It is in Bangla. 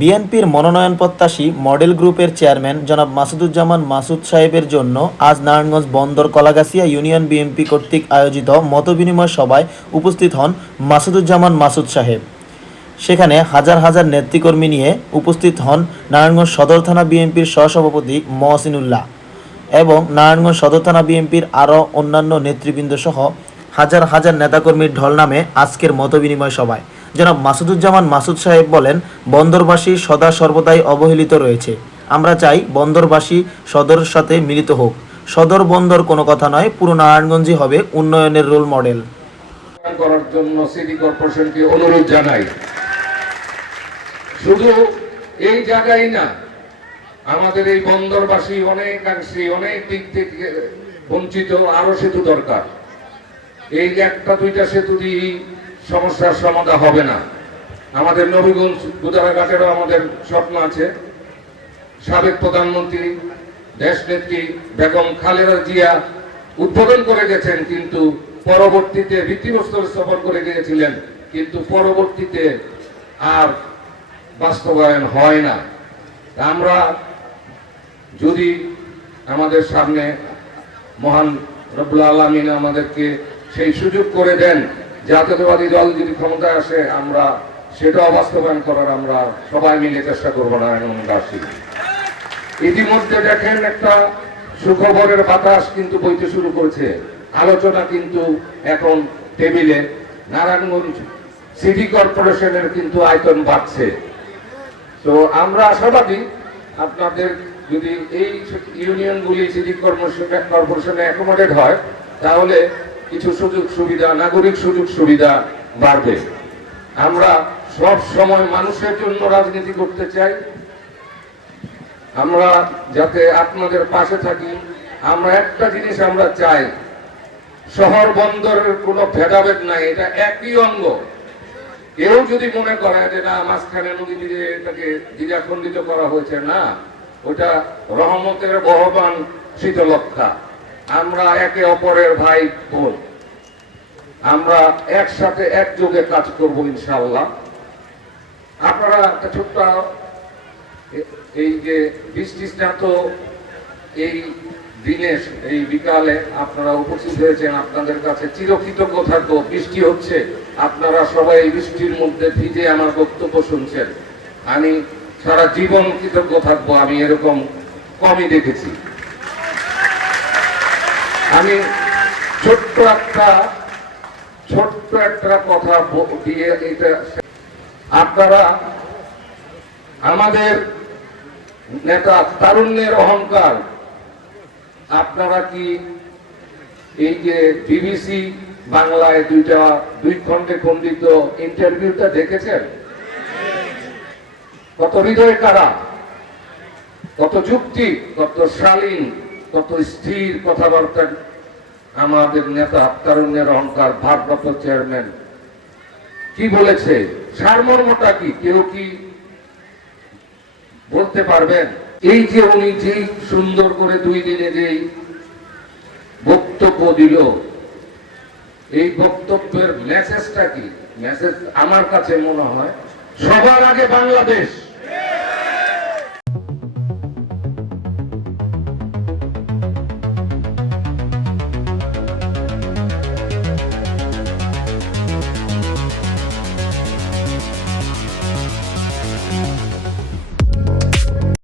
বিএনপির মনোনয়ন প্রত্যাশী মডেল গ্রুপের চেয়ারম্যান জনাব মাসুদুজ্জামান মাসুদ সাহেবের জন্য আজ নারায়ণগঞ্জ বন্দর কলাগাছিয়া ইউনিয়ন বিএনপি কর্তৃক আয়োজিত মতবিনিময় সভায় উপস্থিত হন মাসুদুজ্জামান মাসুদ সাহেব। সেখানে হাজার হাজার নেতৃকর্মী নিয়ে উপস্থিত হন নারায়ণগঞ্জ সদর থানা বিএনপির সহসভাপতি মহসিনুল্লাহ এবং নারায়ণগঞ্জ সদর থানা বিএনপির আরও অন্যান্য নেতৃবৃন্দ সহ হাজার হাজার নেতাকর্মীর ঢল নামে আজকের মতবিনিময় সভায়। জনাব মাসুদুজ্জামান মাসুদ সাহেব বলেন, বন্দরবাসী সদা সর্বদাই অবহেলিত রয়েছে। আমরা চাই বন্দরবাসী সদরের সাথে মিলিত হোক। সদর বন্দর কোনো কথা নয়, পুরো নারায়ণগঞ্জই হবে উন্নয়নের রোল মডেল করার জন্য সিটি কর্পোরেশনকে অনুরোধ জানাই। শুধু এই জায়গায় না, আমাদের এই বন্দরবাসী অনেকাংশে অনেক দিক থেকে বঞ্চিত, আরো সেতু দরকার। এই একটা দুইটা সেতু দিয়ে সমস্যার সমাধান হবে না। আমাদের নবীগঞ্জ গুদারাঘাটেরও আমাদের স্বপ্ন আছে। সাবেক প্রধানমন্ত্রী দেশনেত্রী বেগম খালেদা জিয়া উদ্বোধন করে গেছেন, কিন্তু পরবর্তীতে ভিত্তিপ্রস্তর স্থাপন করে গিয়েছিলেন, কিন্তু পরবর্তীতে আর বাস্তবায়ন হয় না। আমরা যদি আমাদের সামনে মহান রব্বুল আলামিন আমাদেরকে সেই সুযোগ করে দেন, জাতীয়তাবাদী দল যদি ক্ষমতায় আসে, আমরা সেটা বাস্তবায়ন করার আমরা সবাই মিলে চেষ্টা করবো নারায়ণগঞ্জবাসী। ইতিমধ্যে দেখেন একটা সুখবরের বাতাস কিন্তু বইতে শুরু করেছে। আলোচনা কিন্তু এখন টেবিলে, নারায়ণগঞ্জ সিটি কর্পোরেশনের কিন্তু আয়তন বাড়ছে। তো আমরা আশাবাদী আপনাদের যদি এই ইউনিয়নগুলি সিটি কর্পোরেশনে অ্যাকোমোডেট হয়, তাহলে কিছু সুযোগ সুবিধা, নাগরিক সুযোগ সুবিধা বাড়বে। আমরা সব সময় মানুষের জন্য রাজনীতি করতে চাই। আমরা যাতে আপনাদের পাশে থাকি। আমরা একটা জিনিস আমরা চাই, শহর বন্দরের কোনো ভেদাভেদ নাই, এটা একই অঙ্গ। কেউ যদি মনে করে যে না, মাঝখানে নদী দিয়ে এটাকে দ্বিধাখণ্ডিত করা হয়েছে, না, ওটা রহমতের বহবান শীতলক্ষা। আমরা একে অপরের ভাই বোন, আমরা একসাথে একযোগে কাজ করব ইনশাআল্লাহ। আপনারা একটা ছোট্ট এই যে বৃষ্টিস্নাত এই দিনে, এই বিকালে আপনারা উপস্থিত হয়েছেন, আপনাদের কাছে চিরকৃতজ্ঞ থাকবো। বৃষ্টি হচ্ছে, আপনারা সবাই এই বৃষ্টির মধ্যে ভিজে আমার বক্তব্য শুনছেন। আমি সারা জীবন কৃতজ্ঞ থাকবো। আমি এরকম কমই দেখেছি। আমি ছোট্ট একটা কথা দিয়ে এটা, আপনারা আমাদের নেতা তারুণ্যের অহংকার, আপনারা কি এই যে বিবিসি বাংলায় দুই খণ্ডে খণ্ডিত ইন্টারভিউটা দেখেছেন? কত হৃদয় কারা, কত যুক্তি, কত শালীন, কত স্থির কথাবার্তা আমাদের নেতা তারুণ্যের অহংকার ভারপ্রাপ্ত চেয়ারম্যান কি বলেছে, সারমর্মটা কি কেউ কি বলতে পারবেন? এই যে উনি যে সুন্দর করে 2 দিনে যেই বক্তব্য দিল, এই বক্তব্যের মেসেজটা কি? মেসেজ আমার কাছে মনে হয় সবার আগে বাংলাদেশ।